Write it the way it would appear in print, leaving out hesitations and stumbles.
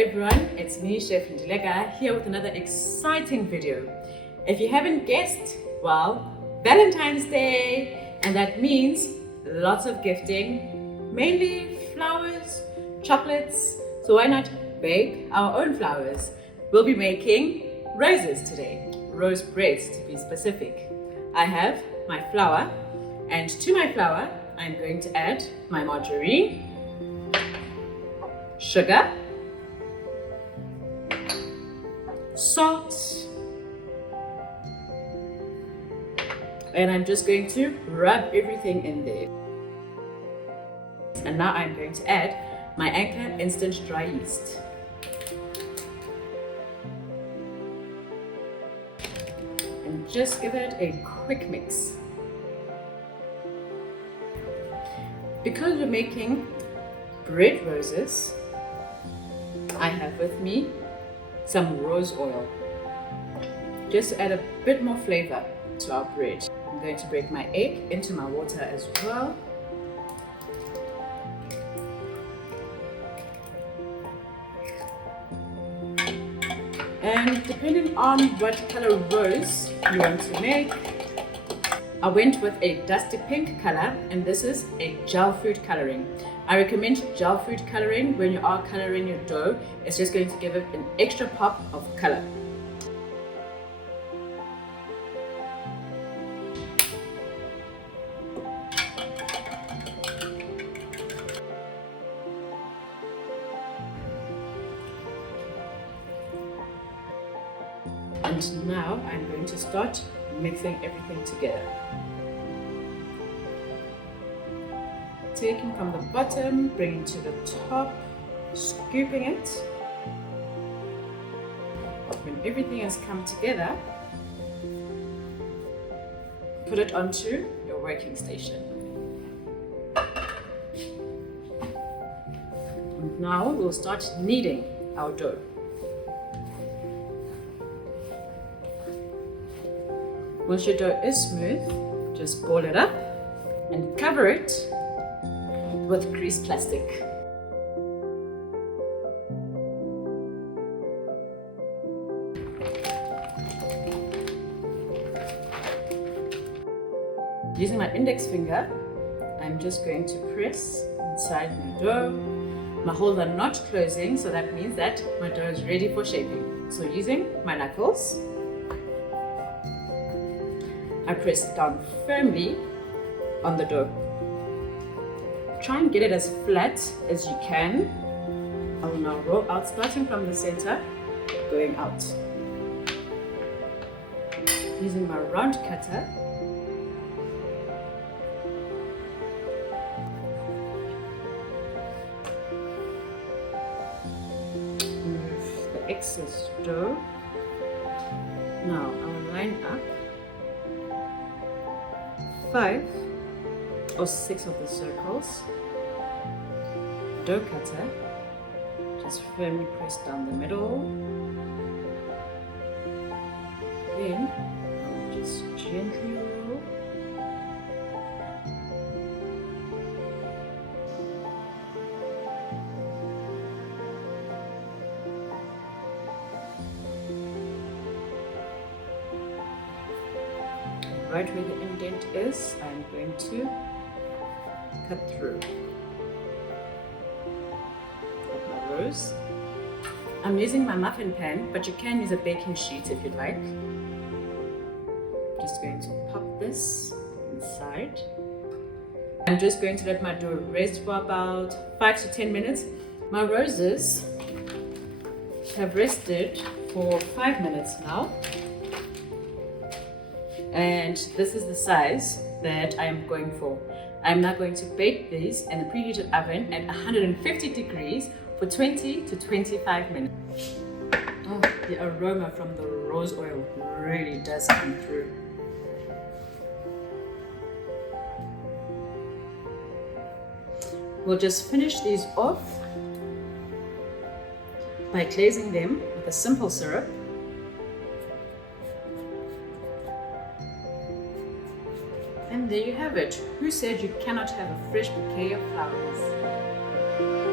everyone, it's me, Chef Ndileka, here with another exciting video. If you haven't guessed, well, Valentine's Day, and that means lots of gifting, mainly flowers, chocolates, so why not bake our own flowers? We'll be making roses today, rose braids to be specific. I have my flour, and to my flour, I'm going to add my margarine, sugar, salt, and I'm just going to rub everything in there. And now I'm going to add my Anchor instant dry yeast. And just give it a quick mix. Because we're making bread roses, I have with me some rose oil, just to add a bit more flavor to our bread. I'm going to break my egg into my water as well. And depending on what color rose you want to make, I went with a dusty pink color, and this is a gel food coloring. I recommend gel food coloring when you are coloring your dough. It's just going to give it an extra pop of color. And now I'm going to start mixing everything together. Taking from the bottom, bringing to the top, scooping it. When everything has come together, put it onto your working station. And now we'll start kneading our dough. Once your dough is smooth, just ball it up and cover it with grease plastic. Using my index finger, I'm just going to press inside my dough. My holes are not closing, so that means that my dough is ready for shaping. So using my knuckles, I press down firmly on the dough. Try and get it as flat as you can. I will now roll out, starting from the center, going out. Using my round cutter, remove the excess dough. Now I will line up 5 or 6 of the circles. Dough cutter, just firmly press down the middle. Then I'll just gently roll. Right where the indent is, I'm going to cut through with my rose. I'm using my muffin pan, but you can use a baking sheet if you'd like. Just going to pop this inside. I'm just going to let my dough rest for about 5 to 10 minutes. My roses have rested for 5 minutes now. And this is the size that I am going for. I'm now going to bake these in a preheated oven at 150 degrees for 20 to 25 minutes. Oh, the aroma from the rose oil really does come through. We'll just finish these off by glazing them with a simple syrup. And there you have it. Who said you cannot have a fresh bouquet of flowers?